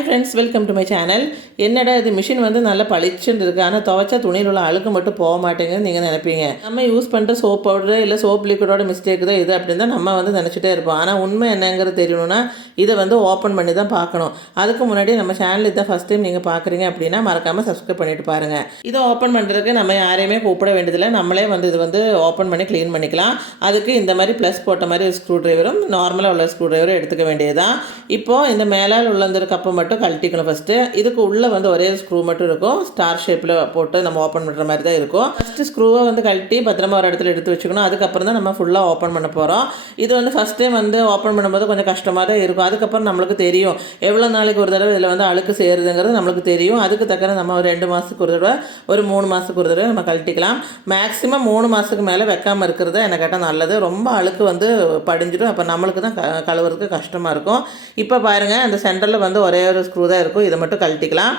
Hi friends welcome to my channel என்னடா இது machine வந்து நல்லா பளிச்சுன்னு இருக்குது ஆனால் துவைச்சா துணியில் உள்ள அழுக்கு மட்டும் போக மாட்டேங்குதுன்னு நீங்கள் நினைப்பீங்க. நம்ம யூஸ் பண்ணுற சோப் பவுடரு இல்லை சோப் லிக்விடோட மிஸ்டேக் தான் இது அப்படின்னு தான் நம்ம வந்து நினச்சிட்டே இருப்போம். ஆனால் உண்மை என்னங்கிறது தெரியணும்னா இதை வந்து ஓப்பன் பண்ணி தான் பார்க்கணும். அதுக்கு முன்னாடி நம்ம சேனல் இதான் ஃபஸ்ட் டைம் நீங்கள் பார்க்குறீங்க அப்படின்னா மறக்காமல் சப்ஸ்கிரைப் பண்ணிட்டு பாருங்கள் இதை ஓப்பன் பண்ணுறதுக்கு நம்ம யாரையுமே கூப்பிட வேண்டியதில்லை. நம்மளே வந்து இது வந்து ஓப்பன் பண்ணி க்ளீன் பண்ணிக்கலாம். அதுக்கு இந்த மாதிரி ப்ளஸ் போட்ட மாதிரி ஸ்க்ரூ ட்ரைவரும் நார்மலாக உள்ள ஸ்க்ரூ ட்ரைவரும் எடுத்துக்க வேண்டியதுதான். இப்போது இந்த மேலால் உள்ள இந்த கப்பை மட்டும் கழட்டிக்கணும் ஃபஸ்ட்டு இதுக்கு உள்ளே வந்து ஒரே ஸ்க்ரூ மட்டும் இருக்கும். ஸ்டார் ஷேப்பில் போட்டு நம்ம ஓப்பன் பண்ணுற மாதிரி தான் இருக்கும். ஃபஸ்ட்டு ஸ்க்ரூவை வந்து கழட்டி பத்திரமா ஒரு இடத்துல எடுத்து வச்சுக்கணும். அதுக்கப்புறம் தான் நம்ம ஃபுல்லாக ஓப்பன் பண்ண போகிறோம் இது வந்து ஃபஸ்ட் டைம் வந்து ஓப்பன் பண்ணும்போது கொஞ்சம் கஷ்டமாக தான் இருக்கும். அதுக்கப்புறம் நம்மளுக்கு தெரியும். எவ்வளோ நாளைக்கு ஒரு தடவை இதில் வந்து அழுக்கு சேருதுங்கிறது நம்மளுக்கு தெரியும். அதுக்கு தக்கன நம்ம ஒரு ரெண்டு மாதத்துக்கு ஒரு தடவை ஒரு மூணு மாதத்துக்கு ஒரு தடவை நம்ம கழட்டிக்கலாம். மேக்ஸிமம் மூணு மாதத்துக்கு மேலே வைக்காமல் இருக்கிறது என்ன கேட்டால் நல்லது. ரொம்ப அழுக்கு வந்து படிஞ்சிடும். அப்போ நம்மளுக்கு தான் க கழுவுறதுக்கு கஷ்டமாக இருக்கும். இப்போ பாருங்கள் அந்த சென்டரில் வந்து ஒரே ஒரு ஸ்க்ரூ தான் இருக்கும். இதை மட்டும் கழட்டிக்கலாம்.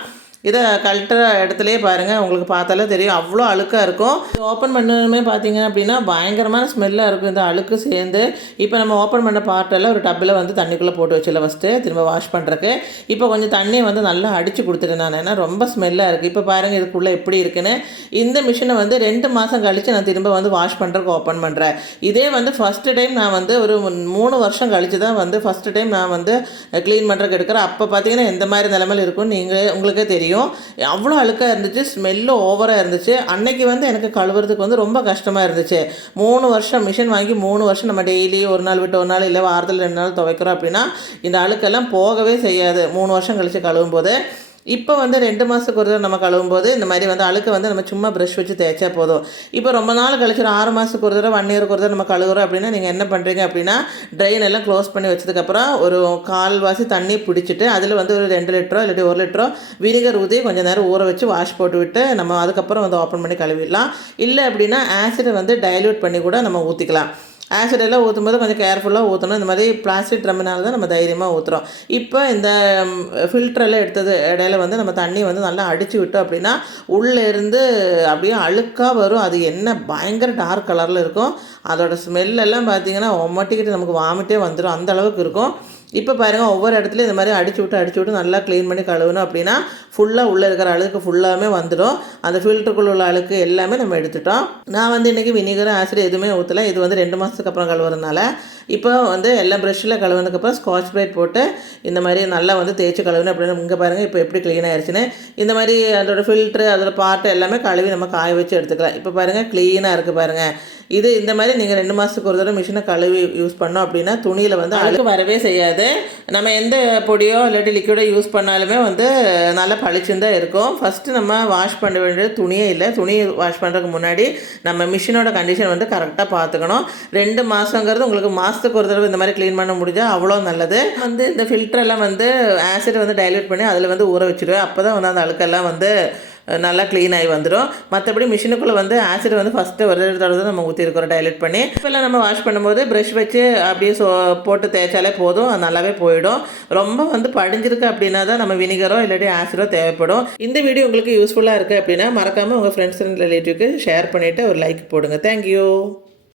இதை கழட்டுற இடத்துலையே பாருங்கள் உங்களுக்கு பார்த்தாலே தெரியும். அவ்வளோ அழுக்காக இருக்கும். ஓப்பன் பண்ணணுமே பார்த்தீங்க அப்படின்னா பயங்கரமான ஸ்மெல்லாக இருக்கும். இந்த அழுக்கு சேர்ந்து. இப்போ நம்ம ஓப்பன் பண்ண பார்ட்டெல்லாம் ஒரு டப்பில் வந்து தண்ணிக்குள்ளே போட்டு வச்சிடல ஃபஸ்ட்டு திரும்ப வாஷ் பண்ணுறக்கு இப்போ கொஞ்சம் தண்ணியை வந்து நல்லா அடித்து கொடுத்துட்டேன் நான். ஏன்னா ரொம்ப ஸ்மெல்லாக இருக்குது இப்போ பாருங்கள் இதுக்குள்ளே எப்படி இருக்குன்னு. இந்த மிஷினை வந்து ரெண்டு மாதம் கழித்து நான் திரும்ப வந்து வாஷ் பண்ணுறதுக்கு ஓப்பன் பண்ணுறேன் இதே வந்து ஃபஸ்ட்டு டைம் நான் வந்து ஒரு மூணு வருஷம் கழித்து தான் வந்து ஃபஸ்ட்டு டைம் நான் வந்து க்ளீன் பண்ணுறதுக்கு எடுக்கிறேன். அப்போ பார்த்தீங்கன்னா எந்த மாதிரி நிலமையில் இருக்கும்னு நீங்கள் உங்களுக்கே தெரியும். அவ்வளோ அழுக்காக இருந்துச்சு ஸ்மெல்லு ஓவராக இருந்துச்சு. அன்னைக்கு வந்து எனக்கு கழுவுறதுக்கு வந்து ரொம்ப கஷ்டமாக இருந்துச்சு. மூணு வருஷம் மிஷின் வாங்கி மூணு வருஷம் நம்ம டெய்லி ஒரு நாள் விட்டு ஒரு நாள் இல்லை வாரத்தில் ரெண்டு நாள் துவைக்கிறோம் அப்படின்னா இந்த அழுக்கெல்லாம் போகவே செய்யாது. மூணு வருஷம் கழித்து கழுவும் போது இப்போ வந்து ரெண்டு மாதத்துக்கு ஒரு தடவை நம்ம கழுவும் போது இந்த மாதிரி வந்து அழுக்க வந்து நம்ம சும்மா ப்ரஷ் வச்சு தேய்ச்சா போதும். இப்போ ரொம்ப நாள் கழிச்சு ஆறு மாதத்துக்கு ஒரு தடவை ஒன் இயருக்கு ஒரு தடவை நம்ம கழுவுறோம் அப்படின்னா நீங்கள் என்ன பண்ணுறீங்க அப்படின்னா ட்ரெயின் எல்லாம் க்ளோஸ் பண்ணி வச்சதுக்கப்புறம் ஒரு கால்வாசி தண்ணி பிடிச்சிட்டு அதில் வந்து ஒரு ரெண்டு லிட்டரோ இல்லாட்டி ஒரு லிட்டரோ வினிகர் ஊதி கொஞ்சம் நேரம் ஊற வச்சு வாஷ் போட்டு விட்டு நம்ம அதுக்கப்புறம் வந்து ஓப்பன் பண்ணி கழுவிடலாம். இல்லை அப்படின்னா ஆசிடை வந்து டைல்யூட் பண்ணி கூட நம்ம ஊற்றிக்கலாம் ஆசிட் எல்லாம் கொஞ்சம் கேர்ஃபுல்லாக ஊற்றணும் இந்த மாதிரி பிளாஸ்டிக் ட்ரம்மினால தான் நம்ம தைரியமாக ஊற்றுறோம் இப்போ இந்த ஃபில்டரெல்லாம் எடுத்தது இடையில வந்து நம்ம தண்ணி வந்து நல்லா அடித்து விட்டோம் அப்படின்னா உள்ளே இருந்து அப்படியே அழுக்காக வரும். அது என்ன பயங்கர டார்க் கலரில் இருக்கும். அதோட ஸ்மெல்லெல்லாம் பார்த்தீங்கன்னா ஒம்மட்டிக்கிட்டு நமக்கு வாமிட்டே வந்துடும் அந்த அளவுக்கு இருக்கும். இப்போ பாருங்கள் ஒவ்வொரு இடத்துலையும் இந்த மாதிரி அடிச்சு விட்டு அடிச்சு விட்டு நல்லா க்ளீன் பண்ணி கழுவணும் அப்படின்னா ஃபுல்லாக உள்ளே இருக்கிற அழுக்கு ஃபுல்லாமே வந்துடும். அந்த ஃபில்டருக்குள்ள உள்ள அழுக்கு எல்லாமே நம்ம எடுத்துட்டோம். நான் வந்து இன்றைக்கி வினிகரும் ஆசிட் எதுவுமே ஊற்றலை இது வந்து ரெண்டு மாதத்துக்கு அப்புறம் கழுவுறதுனால. இப்போ வந்து எல்லாம் ப்ரெஷ்ஷில் கழுவுனதுக்கப்புறம் ஸ்காட்ச் ப்ரைட் போட்டு இந்த மாதிரி நல்லா வந்து தேய்ச்சி கழுவுணும் அப்படின்னு இங்கே பாருங்கள் இப்போ எப்படி க்ளீன் ஆயிடுச்சுன்னு இந்த மாதிரி அதோடய ஃபில்ட்ரு அதோடய பாட்டு எல்லாமே கழுவி நம்ம காய வச்சு எடுத்துக்கலாம். இப்போ பாருங்கள் க்ளீனாக இருக்குது பாருங்கள் இது இந்த மாதிரி நீங்கள் ரெண்டு மாதத்துக்கு ஒரு தடவை மிஷினை கழுவி யூஸ் பண்ணோம் அப்படின்னா துணியில் வந்து அழுக்கு வரவே செய்யாது. நம்ம எந்த பொடியோ இல்லாட்டி லிக்விடோ யூஸ் பண்ணாலுமே வந்து நல்லா பளிச்சுன்னு தான் இருக்கும். ஃபஸ்ட்டு நம்ம வாஷ் பண்ண வேண்டியது துணியே இல்லை. துணி வாஷ் பண்ணுறதுக்கு முன்னாடி நம்ம மிஷினோட கண்டிஷன் வந்து கரெக்டாக பார்த்துக்கணும். ரெண்டு மாதங்கிறது உங்களுக்கு மாதத்துக்கு ஒரு தடவை இந்த மாதிரி க்ளீன் பண்ண முடிஞ்சால் அவ்வளோ நல்லது. வந்து இந்த ஃபில்டரெல்லாம் வந்து ஆசிட் வந்து டைல்யூட் பண்ணி அதில் வந்து ஊற வச்சுருவேன். அப்போ தான் வந்து அந்த அழுக்கெல்லாம் வந்து நல்லா க்ளீன் ஆகி வந்துடும் மற்றபடி மிஷினுக்குள்ளே வந்து ஆசிட் வந்து ஃபஸ்ட்டு ஒரு தடவை தான் நம்ம ஊற்றிருக்கிறோம் டைலட் பண்ணி. இப்போல்லாம் நம்ம வாஷ் பண்ணும்போது ப்ரஷ் வச்சு அப்படியே சோ போட்டு தேய்ச்சாலே போதும். அது நல்லாவே போயிடும். ரொம்ப வந்து படிஞ்சிருக்கு அப்படின்னா தான் நம்ம வினிகரோ இல்லாட்டி ஆசிடோ தேவைப்படும். இந்த வீடியோ உங்களுக்கு யூஸ்ஃபுல்லாக இருக்குது அப்படின்னா மறக்காமல் உங்கள் ஃப்ரெண்ட்ஸ் அண்ட் ரிலேட்டிவ்க்கு ஷேர் பண்ணிவிட்டு ஒரு லைக் போடுங்க. தேங்க்யூ